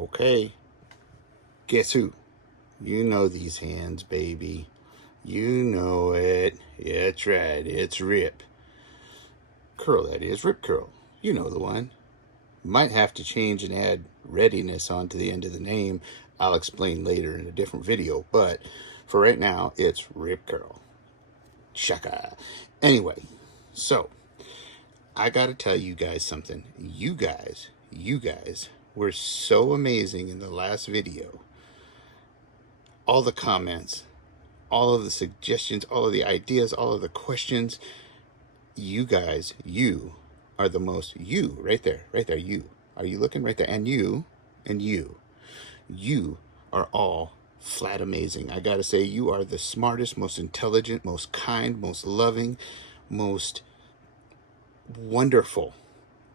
Okay. Guess who? You know these hands, baby. You know it. Yeah, that's right. It's Rip. Curl, that is. Rip Curl. You know the one. Might have to change and add Readiness onto the end of the name. I'll explain later in a different video. But for right now, it's Rip Curl. Shaka. Anyway, so I got to tell you guys something. You guys were so amazing in the last video. All the comments, all of the suggestions, all of the ideas, all of the questions. You guys, you are the most, you, right there, you. Are you looking right there? And you, you are all flat amazing. I gotta say, you are the smartest, most intelligent, most kind, most loving, most wonderful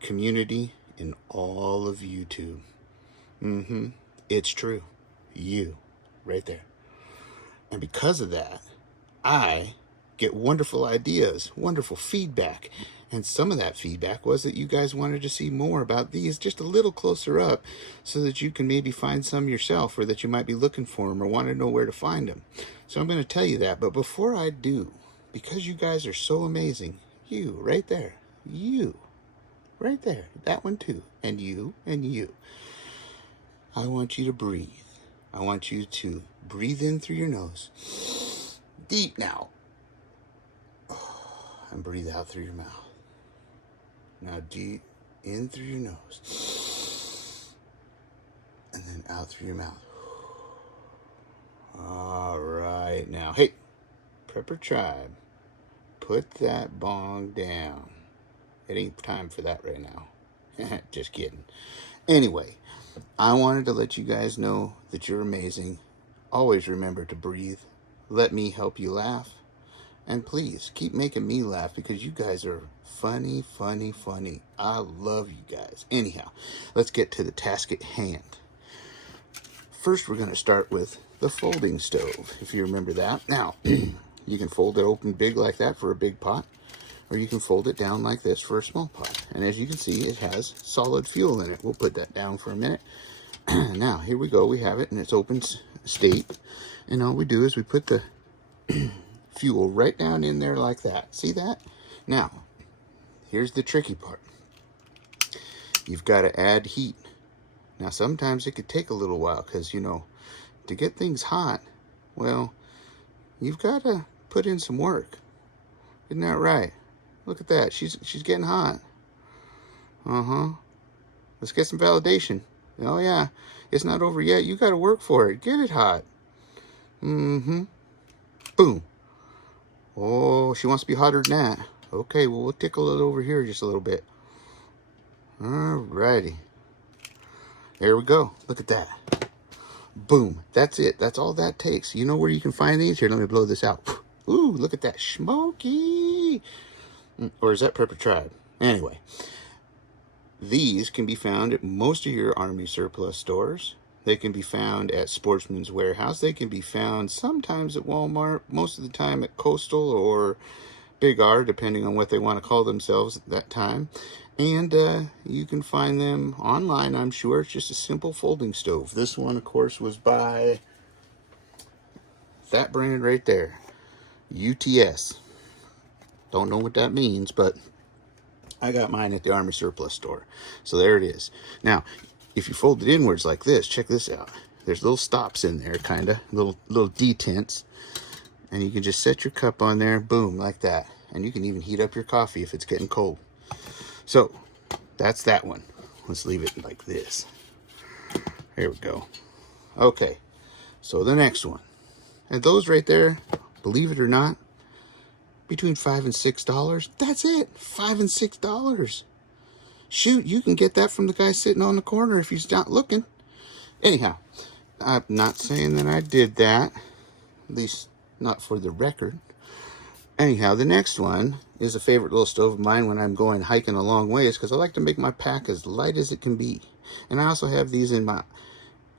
community in all of YouTube. It's true. You, right there. And because of that, I get wonderful ideas, wonderful feedback. And some of that feedback was that you guys wanted to see more about these just a little closer up so that you can maybe find some yourself, or that you might be looking for them or want to know where to find them. So I'm going to tell you that. But before I do, because you guys are so amazing, you right there, you right there, that one too, and you, I want you to breathe. I want you to breathe in through your nose. Deep now. And breathe out through your mouth. Now deep in through your nose. And then out through your mouth. All right. Now, hey, Prepper Tribe, put that bong down. It ain't time for that right now. Just kidding. Anyway, I wanted to let you guys know that you're amazing. Always remember to breathe. Let me help you laugh. And please, keep making me laugh, because you guys are funny. I love you guys. Anyhow, let's get to the task at hand. First, we're going to start with the folding stove, if you remember that. Now, you can fold it open big like that for a big pot, or you can fold it down like this for a small pot. And as you can see, it has solid fuel in it. We'll put that down for a minute. Now, here we go. We have it in its open state. And all we do is we put the fuel right down in there like that. See that? Now, here's the tricky part. You've got to add heat. Now, sometimes it could take a little while, because, you know, to get things hot, well, you've got to put in some work. Isn't that right? Look at that. She's getting hot. Let's get some validation. Oh, yeah. It's not over yet. You got to work for it. Get it hot. Boom. Oh, she wants to be hotter than that. Okay, well, we'll tickle it over here just a little bit. Alrighty. There we go. Look at that. Boom. That's it. That's all that takes. You know where you can find these? Here, let me blow this out. Ooh, look at that. Smoky. Or is that Prepper Tribe? Anyway, these can be found at most of your Army surplus stores. They can be found at Sportsman's Warehouse. They can be found sometimes at Walmart, most of the time at Coastal or Big R, depending on what they want to call themselves at that time. And you can find them online, I'm sure. It's just a simple folding stove. This one, of course, was by that brand right there, UTS. Don't know what that means, but I got mine at the Army surplus store. So there it is. Now, if you fold it inwards like this, check this out. There's little stops in there, kind of, little detents. And you can just set your cup on there, boom, like that. And you can even heat up your coffee if it's getting cold. So, that's that one. Let's leave it like this. Here we go. Okay, so the next one. And those right there, believe it or not, between $5 and $6. That's it, $5 and $6. Shoot, you can get that from the guy sitting on the corner if he's not looking. Anyhow, I'm not saying that I did that, at least not for the record. Anyhow, the next one is a favorite little stove of mine when I'm going hiking a long ways, because I like to make my pack as light as it can be. And I also have these in my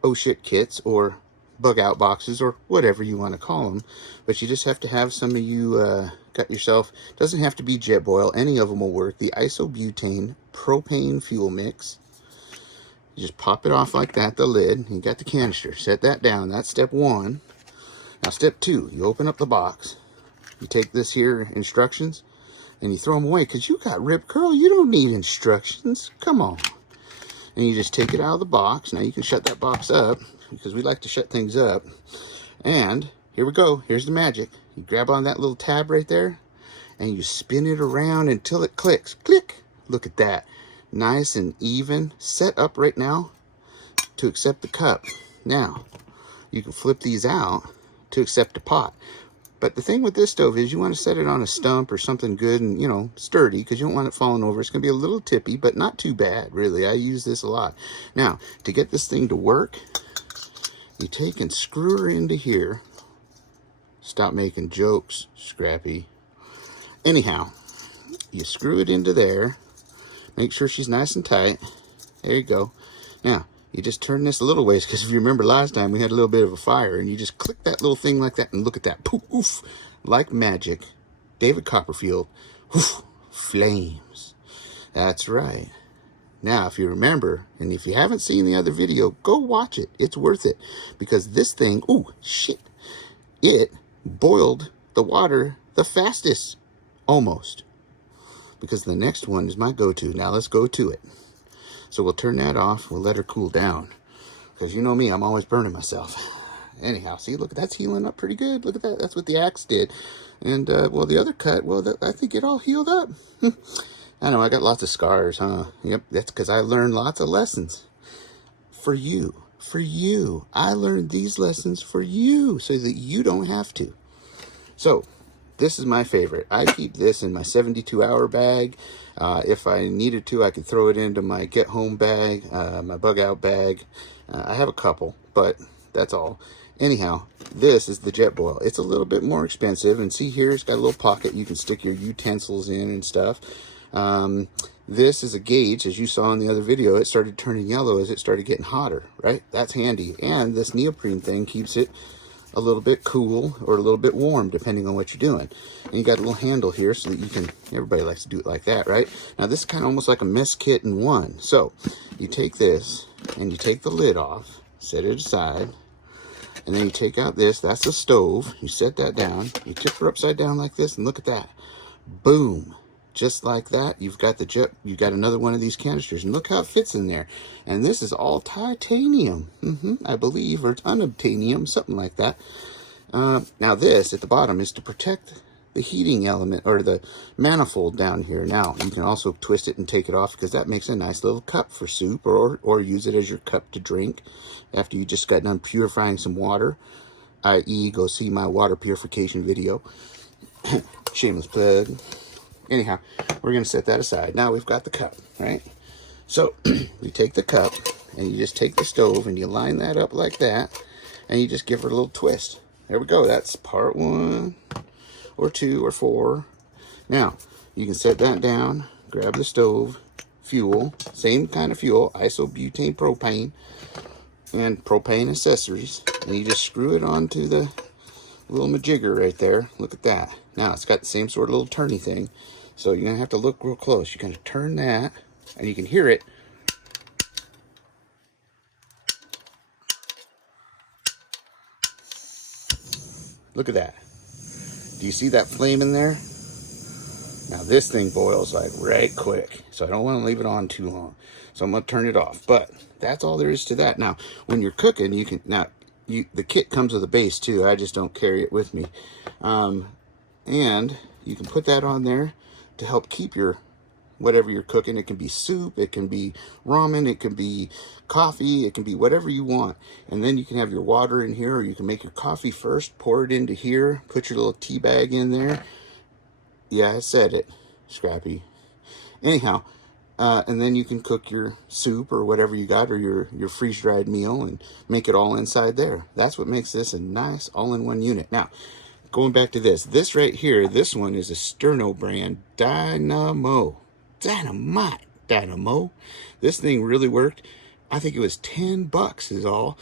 oh shit kits, or bug out boxes, or whatever you want to call them. But you just have to have some of you got yourself, doesn't have to be Jetboil, any of them will work, the isobutane propane fuel mix. You just pop it off like that, the lid. You got the canister. Set that down. That's step one. Now step two, you open up the box. You take this here instructions and you throw them away because you got Rip Curl. You don't need instructions. Come on. And you just take it out of the box. Now you can shut that box up because we like to shut things up. And here we go. Here's the magic. You grab on that little tab right there and you spin it around until it clicks. Click. Look at that. Nice and even. Set up right now to accept the cup. Now, you can flip these out to accept the pot. But the thing with this stove is you want to set it on a stump or something good and, you know, sturdy, because you don't want it falling over. It's going to be a little tippy, but not too bad, really. I use this a lot. Now, to get this thing to work, you take and screw her into here. Stop making jokes, Scrappy. Anyhow, you screw it into there. Make sure she's nice and tight. There you go. Now, you just turn this a little ways, because if you remember last time, we had a little bit of a fire, and you just click that little thing like that, and look at that. Poof, like magic. David Copperfield. Poof, flames. That's right. Now, if you remember, and if you haven't seen the other video, go watch it. It's worth it, because this thing, ooh, shit, it boiled the water the fastest, almost, because the next one is my go-to. Now, let's go to it. So we'll turn that off. We'll let her cool down. Because you know me, I'm always burning myself. Anyhow, see, look, that's healing up pretty good. Look at that. That's what the axe did. And, well, the other cut, well, I think it all healed up. I know, I got lots of scars, huh? Yep, that's because I learned lots of lessons. For you. For you. I learned these lessons for you so that you don't have to. So, this is my favorite. I keep this in my 72-hour bag. If I needed to, I could throw it into my get-home bag, my bug-out bag. I have a couple, but that's all. Anyhow, this is the Jetboil. It's a little bit more expensive, and see here, it's got a little pocket you can stick your utensils in and stuff. This is a gauge. As you saw in the other video, it started turning yellow as it started getting hotter, right? That's handy. And this neoprene thing keeps it a little bit cool or a little bit warm, depending on what you're doing. And you got a little handle here so that you can, everybody likes to do it like that, right? Now this is kind of almost like a mess kit in one. So you take this and you take the lid off, set it aside, and then you take out this, that's the stove. You set that down, you tip her upside down like this, and look at that. Boom. Just like that, you've got you got another one of these canisters, and look how it fits in there. And this is all titanium, I believe, or it's unobtainium, something like that. Now this at the bottom is to protect the heating element or the manifold down here. Now you can also twist it and take it off, because that makes a nice little cup for soup, or use it as your cup to drink after you just got done purifying some water, i.e. go see my water purification video. Shameless plug. Anyhow, we're going to set that aside. Now we've got the cup, right? So you take the cup and you just take the stove and you line that up like that, and you just give her a little twist. There we go. That's part 1 or 2 or 4. Now you can set that down, grab the stove, fuel, same kind of fuel, isobutane propane, and propane accessories, and you just screw it onto the little majigger right there. Look at that. Now it's got the same sort of little turny thing, so you're gonna have to look real close. You're gonna turn that, and you can hear it. Look at that. Do you see that flame in there? Now this thing boils like right quick, so I don't want to leave it on too long. So I'm gonna turn it off. But that's all there is to that. Now when you're cooking, you can the kit comes with a base too. I just don't carry it with me. And you can put that on there to help keep your whatever you're cooking. It can be soup, it can be ramen, it can be coffee, it can be whatever you want. And then you can have your water in here, or you can make your coffee first, pour it into here, put your little tea bag in there. Yeah, I said it, Scrappy. Anyhow, and then you can cook your soup or whatever you got, or your freeze-dried meal, and make it all inside there. That's what makes this a nice all-in-one unit. Now, going back to this right here, this one is a Sterno brand Dynamo. Dynamo. This thing really worked. I think it was $10 is all.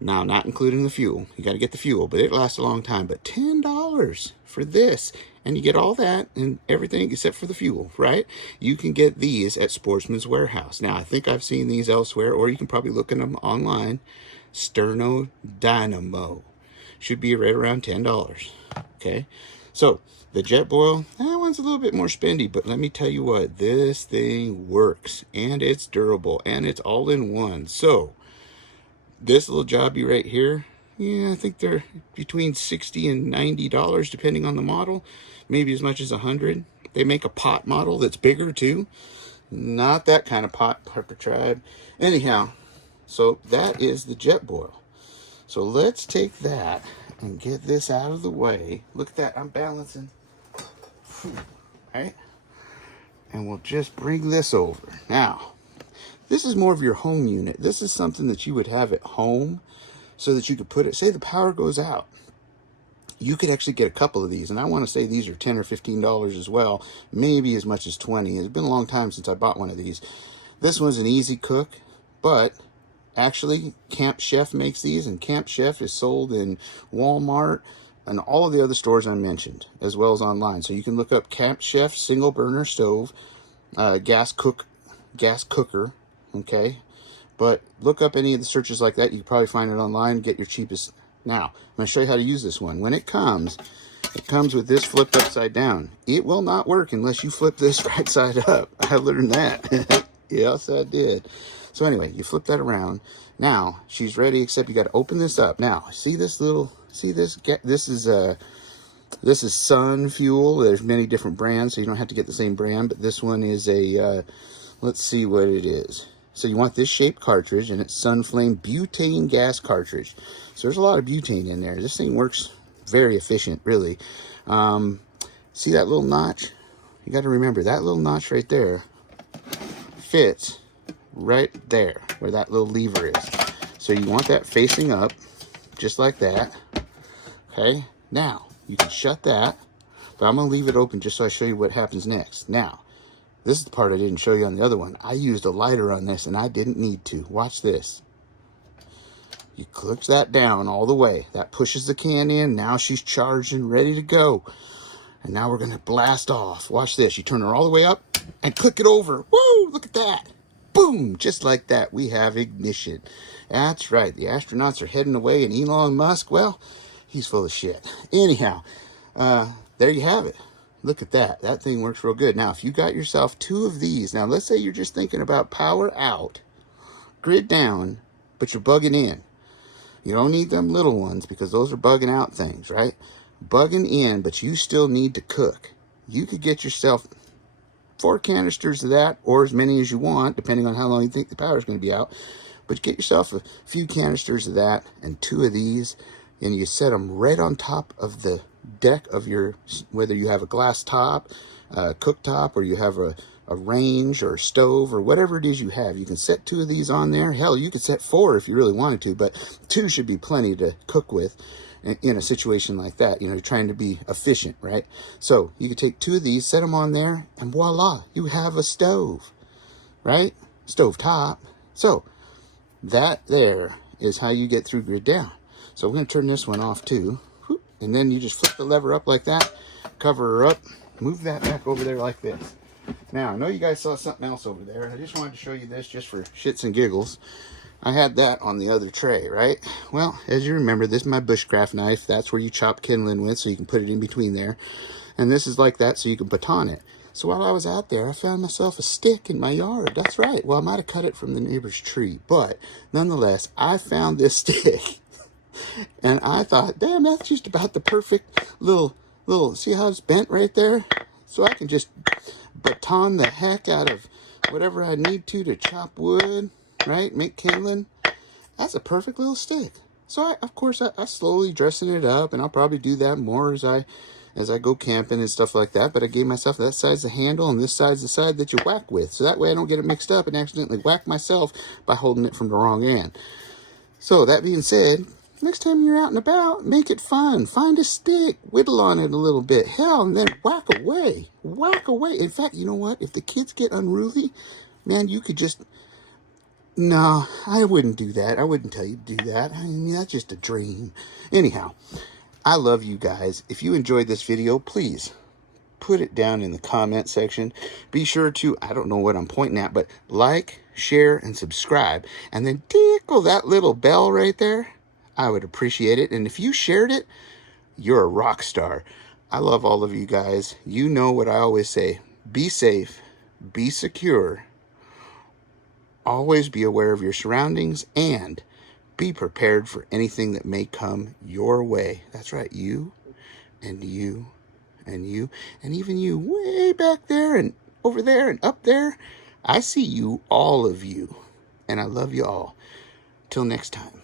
Now, not including the fuel. You got to get the fuel, but it lasts a long time. But $10 for this, and you get all that and everything except for the fuel, right? You can get these at Sportsman's Warehouse. Now, I think I've seen these elsewhere, or you can probably look at them online. Sterno Dynamo. Should be right around $10. Okay? So, the Jetboil, that one's a little bit more spendy, but let me tell you what, this thing works, and it's durable, and it's all in one. So, this little jobby right here, yeah, I think they're between $60 and $90 depending on the model, maybe as much as $100. They make a pot model that's bigger too. Not that kind of pot, Pepper Tribe. Anyhow, so that is the Jetboil. So let's take that and get this out of the way. Look at that, I'm balancing. Right? And we'll just bring this over. Now, this is more of your home unit. This is something that you would have at home so that you could put it, say the power goes out. You could actually get a couple of these, and I want to say these are $10 or $15 as well, maybe as much as $20. It's been a long time since I bought one of these. This one's an easy cook, but actually Camp Chef makes these, and Camp Chef is sold in Walmart and all of the other stores I mentioned, as well as online. So you can look up Camp Chef single burner stove, gas cooker, okay? But look up any of the searches like that. You can probably find it online, get your cheapest. Now, I'm going to show you how to use this one. When it comes with this flipped upside down. It will not work unless you flip this right side up. I learned that. Yes, I did. So anyway, you flip that around. Now, she's ready, except you got to open this up. Now, see this little, see this? This is Sun Fuel. There's many different brands, so you don't have to get the same brand, but this one is a, let's see what it is. So you want this shaped cartridge, and it's Sunflame butane gas cartridge. So there's a lot of butane in there. This thing works very efficient, really. See that little notch? You got to remember, that little notch right there fits right there where that little lever is. So you want that facing up, just like that. Okay, now you can shut that, but I'm going to leave it open just so I show you what happens next. Now, this is the part I didn't show you on the other one. I used a lighter on this, and I didn't need to. Watch this. You click that down all the way. That pushes the can in. Now she's charged and ready to go. And now we're going to blast off. Watch this. You turn her all the way up and click it over. Woo! Look at that. Boom! Just like that, we have ignition. That's right. The astronauts are heading away, and Elon Musk, well, he's full of shit. Anyhow, there you have it. Look at that. That thing works real good. Now, if you got yourself two of these, now let's say you're just thinking about power out, grid down, but you're bugging in. You don't need them little ones because those are bugging out things, right? Bugging in, but you still need to cook. You could get yourself 4 canisters of that, or as many as you want, depending on how long you think the power is going to be out. But get yourself a few canisters of that and 2 of these, and you set them right on top of the deck of your, whether you have a glass top, cooktop, or you have a range or a stove or whatever it is you have. You can set 2 of these on there. Hell, you could set 4 if you really wanted to, but 2 should be plenty to cook with in a situation like that. You know, you're trying to be efficient, right? So you could take 2 of these, set them on there, and voila, you have a stove, right? Stove top. So that there is how you get through grid down. So we're going to turn this one off too. And then you just flip the lever up like that, cover her up, move that back over there like this. Now, I know you guys saw something else over there. I just wanted to show you this just for shits and giggles. I had that on the other tray, right? Well, as you remember, this is my bushcraft knife. That's where you chop kindling with, so you can put it in between there. And this is like that, so you can baton it. So while I was out there, I found myself a stick in my yard. That's right. Well, I might have cut it from the neighbor's tree. But nonetheless, I found this stick. And I thought, damn, that's just about the perfect little, see how it's bent right there? So I can just baton the heck out of whatever I need to chop wood, right? Make kindling. That's a perfect little stick. So of course, I slowly dressing it up, and I'll probably do that more as I go camping and stuff like that. But I gave myself that side's the handle, and this side's the side that you whack with. So that way I don't get it mixed up and accidentally whack myself by holding it from the wrong end. So that being said, next time you're out and about, make it fun. Find a stick, whittle on it a little bit. Hell, and then whack away. Whack away. In fact, you know what? If the kids get unruly, man, you could just No, I wouldn't do that. I wouldn't tell you to do that. I mean, that's just a dream. Anyhow, I love you guys. If you enjoyed this video, please put it down in the comment section. Be sure to, I don't know what I'm pointing at, but like, share, and subscribe. And then tickle that little bell right there. I would appreciate it. And if you shared it, you're a rock star. I love all of you guys. You know what I always say. Be safe. Be secure. Always be aware of your surroundings and be prepared for anything that may come your way. That's right. You and you and you and even you way back there and over there and up there. I see you, all of you. And I love you all. Till next time.